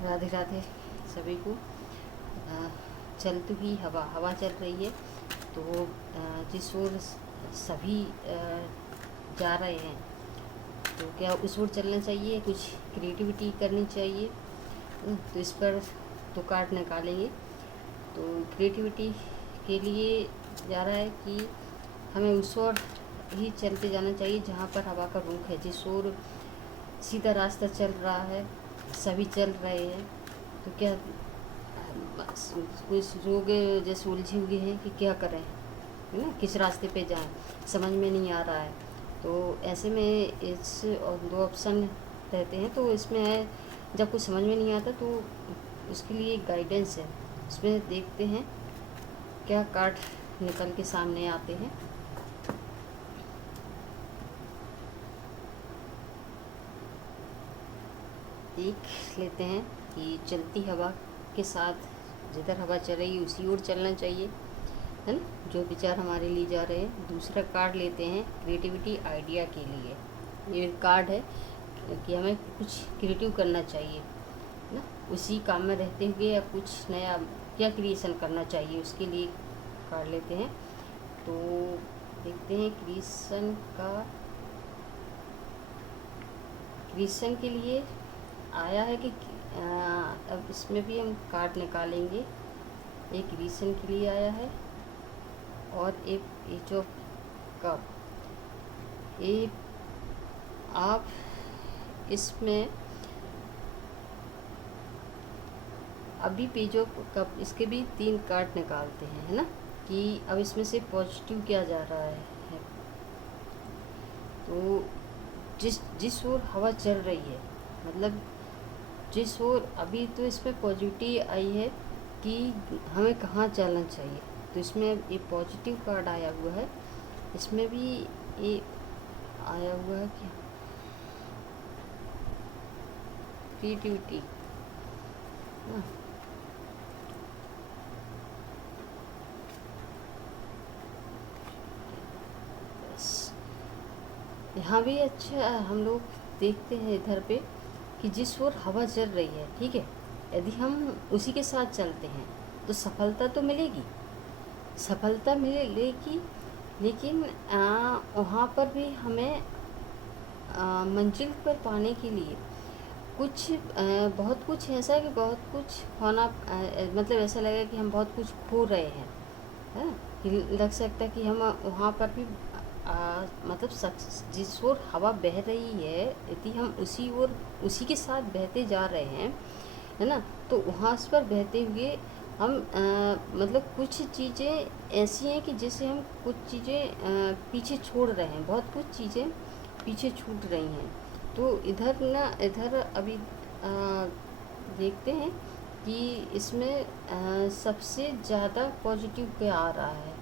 राधे राधे सभी को। चलती हुई हवा चल रही है, तो जिस ओर सभी जा रहे हैं, तो क्या उस ओर चलना चाहिए, कुछ क्रिएटिविटी करनी चाहिए। तो इस पर तो कार्ड निकालेंगे। तो क्रिएटिविटी के लिए जा रहा है कि हमें उस ओर ही चलते जाना चाहिए जहाँ पर हवा का रुख है। जिस ओर सीधा रास्ता चल रहा है, सभी चल रहे हैं, तो क्या कुछ लोग जैसे उलझे हुए हैं कि क्या करें, है ना, किस रास्ते पे जाएं, समझ में नहीं आ रहा है। तो ऐसे में इस दो ऑप्शन रहते हैं, तो इसमें है जब कुछ समझ में नहीं आता तो उसके लिए एक गाइडेंस है। उसमें देखते हैं क्या कार्ड निकल के सामने आते हैं। देख लेते हैं कि चलती हवा के साथ जिधर हवा चल रही है उसी ओर चलना चाहिए, है ना, जो विचार हमारे लिए जा रहे हैं। दूसरा कार्ड लेते हैं क्रिएटिविटी आइडिया के लिए। ये कार्ड है कि हमें कुछ क्रिएटिव करना चाहिए ना, उसी काम में रहते हुए या कुछ नया क्या क्रिएशन करना चाहिए, उसके लिए कार्ड लेते हैं। तो देखते हैं क्रिएशन के लिए आया है कि अब इसमें भी हम कार्ड निकालेंगे। एक क्रिएशन के लिए आया है और एक एज ऑफ कप। ये आप इसमें अभी पेज ऑफ कप, इसके भी 3 कार्ड निकालते हैं, है ना, कि अब इसमें से पॉजिटिव क्या जा रहा है। तो जिस ओर हवा चल रही है, मतलब जिस ओर अभी तो इसमें पॉजिटिव आई है कि हमें कहाँ चलना चाहिए, तो इसमें ये पॉजिटिव कार्ड आया हुआ है। इसमें भी ये आया हुआ है कि क्रिएटिविटी ना, बस यहाँ भी अच्छा हम लोग देखते हैं इधर पे कि जिस ओर हवा चल रही है, ठीक है, यदि हम उसी के साथ चलते हैं तो सफलता तो मिलेगी, सफलता मिलेगी, लेकिन वहाँ पर भी हमें मंजिल पर पाने के लिए कुछ बहुत कुछ ऐसा है कि बहुत कुछ होना, मतलब ऐसा लगेगा कि हम बहुत कुछ खो रहे हैं, है ना, कि लग सकता है कि हम वहाँ पर भी मतलब जिस ओर हवा बह रही है यदि हम उसी के साथ बहते जा रहे हैं, है ना, तो वहाँ पर बहते हुए हम मतलब कुछ चीज़ें ऐसी हैं कि जैसे हम कुछ चीज़ें पीछे छोड़ रहे हैं, बहुत कुछ चीज़ें पीछे छूट रही हैं। तो इधर अभी देखते हैं कि इसमें सबसे ज़्यादा पॉजिटिव क्या आ रहा है।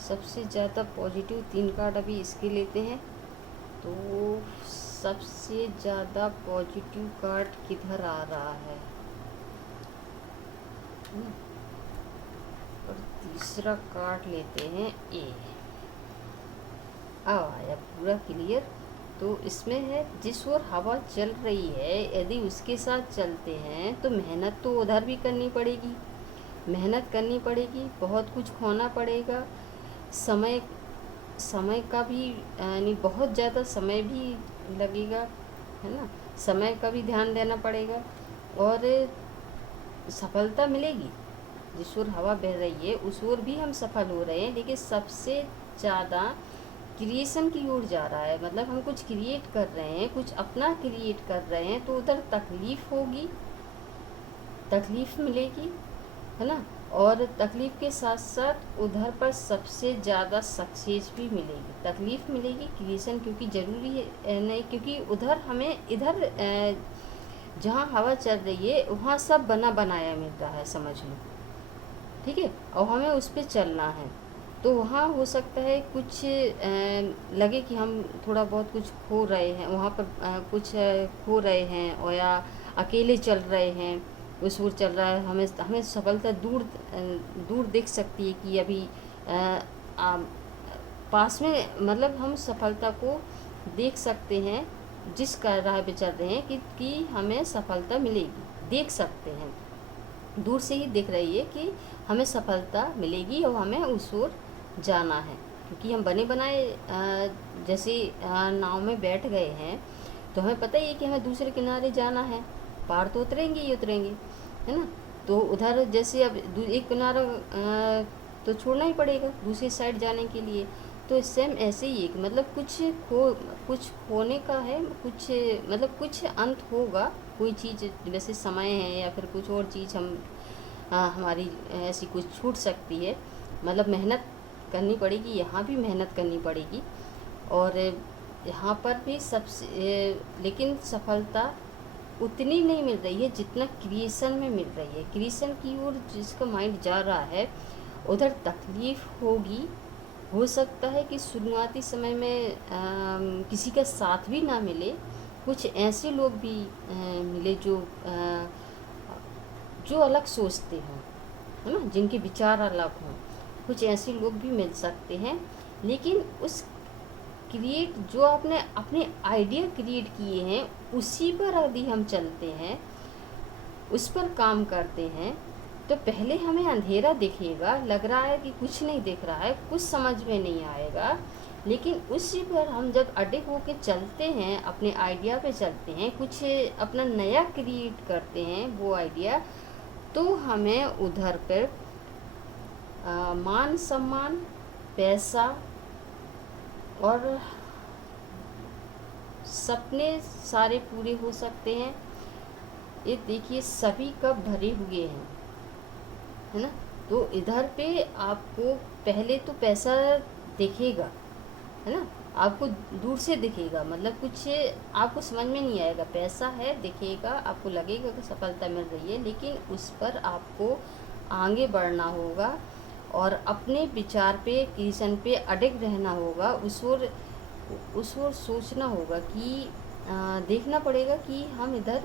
सबसे ज़्यादा पॉजिटिव 3 कार्ड अभी इसके लेते हैं। तो सबसे ज़्यादा पॉजिटिव कार्ड किधर आ रहा है, और तीसरा कार्ड लेते हैं ए। अब आया पूरा क्लियर। तो इसमें है जिस ओर हवा चल रही है यदि उसके साथ चलते हैं तो मेहनत तो उधर भी करनी पड़ेगी, मेहनत करनी पड़ेगी, बहुत कुछ खोना पड़ेगा, समय समय का भी यानी बहुत ज़्यादा समय भी लगेगा, है ना, समय का भी ध्यान देना पड़ेगा और सफलता मिलेगी। जिस ओर हवा बह रही है उस ओर भी हम सफल हो रहे हैं, लेकिन सबसे ज़्यादा क्रिएशन की ओर जा रहा है, मतलब हम कुछ क्रिएट कर रहे हैं, कुछ अपना क्रिएट कर रहे हैं, तो उधर तकलीफ़ होगी, तकलीफ़ मिलेगी, है ना, और तकलीफ़ के साथ साथ उधर पर सबसे ज़्यादा सक्सेस भी मिलेगी। तकलीफ़ मिलेगी क्रिएशन क्योंकि ज़रूरी है नहीं, क्योंकि उधर हमें इधर जहाँ हवा चल रही है वहाँ सब बना बनाया मिल रहा है, समझ लो, ठीक है, और हमें उस पर चलना है। तो वहाँ हो सकता है कुछ लगे कि हम थोड़ा बहुत कुछ खो रहे हैं, वहाँ पर कुछ खो रहे हैं, और या अकेले चल रहे हैं, उस ओर चल रहा है, हमें सफलता दूर दिख सकती है कि अभी आ, पास में, मतलब हम सफलता को देख सकते हैं जिस राह पे चल रहे हैं कि हमें सफलता मिलेगी, देख सकते हैं, दूर से ही दिख रही है कि हमें सफलता मिलेगी और हमें उस ओर जाना है। क्योंकि हम बने बनाए जैसे नाव में बैठ गए हैं, तो हमें पता ही है कि हमें दूसरे किनारे जाना है, पार तो उतरेंगे ही उतरेंगे, है ना। तो उधर जैसे अब एक किनारा तो छोड़ना ही पड़ेगा दूसरी साइड जाने के लिए। तो सेम ऐसे ही है कि मतलब कुछ खोने का है, कुछ मतलब कुछ अंत होगा, कोई चीज़ वैसे समय है या फिर कुछ और चीज़ हमारी ऐसी कुछ छूट सकती है। मतलब मेहनत करनी पड़ेगी, यहाँ भी मेहनत करनी पड़ेगी और यहाँ पर भी लेकिन सफलता उतनी नहीं मिल रही है जितना क्रिएशन में मिल रही है। क्रिएशन की ओर जिसका माइंड जा रहा है उधर तकलीफ़ होगी। हो सकता है कि शुरुआती समय में किसी का साथ भी ना मिले, कुछ ऐसे लोग भी मिले जो अलग सोचते हों, है ना, जिनके विचार अलग हों, कुछ ऐसे लोग भी मिल सकते हैं। लेकिन उस जो आपने अपने आइडिया क्रिएट किए हैं उसी पर यदि हम चलते हैं, उस पर काम करते हैं, तो पहले हमें अंधेरा दिखेगा, लग रहा है कि कुछ नहीं दिख रहा है, कुछ समझ में नहीं आएगा। लेकिन उसी पर हम जब अड़े होके चलते हैं, अपने आइडिया पे चलते हैं, कुछ अपना नया क्रिएट करते हैं वो आइडिया, तो हमें उधर पर मान सम्मान, पैसा और सपने सारे पूरे हो सकते हैं। ये देखिए सभी कप भरे हुए हैं, है ना। तो इधर पे आपको पहले तो पैसा दिखेगा, है ना, आपको दूर से दिखेगा, मतलब कुछ आपको समझ में नहीं आएगा, पैसा है दिखेगा, आपको लगेगा कि सफलता मिल रही है, लेकिन उस पर आपको आगे बढ़ना होगा और अपने विचार पे, क्रिएशन पे अडिग रहना होगा। उस ओर सोचना होगा कि देखना पड़ेगा कि हम इधर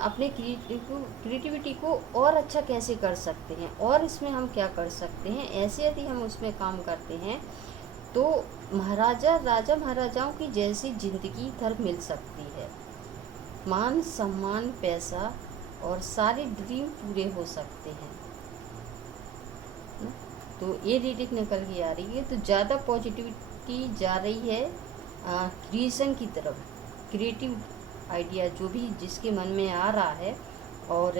अपने क्रिएटिविटी को और अच्छा कैसे कर सकते हैं और इसमें हम क्या कर सकते हैं। ऐसे यदि हम उसमें काम करते हैं तो राजा महाराजाओं की जैसी ज़िंदगी इधर मिल सकती है। मान सम्मान, पैसा और सारे ड्रीम पूरे हो सकते हैं ना। तो ये रीडिंग निकल के आ रही है, तो ज़्यादा पॉजिटिविटी जा रही है क्रिएशन की तरफ। क्रिएटिव आइडिया जो भी जिसके मन में आ रहा है और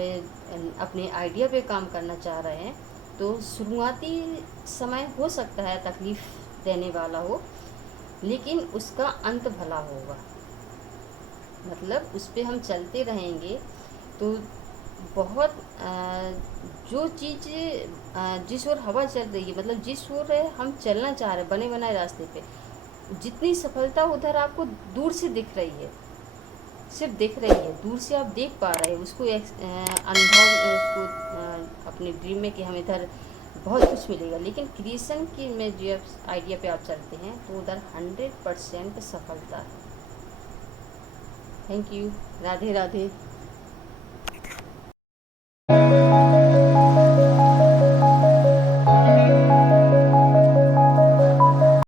अपने आइडिया पे काम करना चाह रहे हैं, तो शुरुआती समय हो सकता है तकलीफ़ देने वाला हो, लेकिन उसका अंत भला होगा। मतलब उस पर हम चलते रहेंगे तो बहुत जो चीज़ जिस ओर हवा चल रही है, मतलब जिस ओर हम चलना चाह रहे हैं बने बनाए रास्ते पे, जितनी सफलता उधर आपको दूर से दिख रही है, सिर्फ दिख रही है, दूर से आप देख पा रहे हैं उसको, अनुभव उसको अपने ड्रीम में कि हम इधर बहुत कुछ मिलेगा। लेकिन क्रिएशन की में जो आइडिया पे आप चलते हैं तो उधर 100% सफलता है। Thank you. राधे राधे।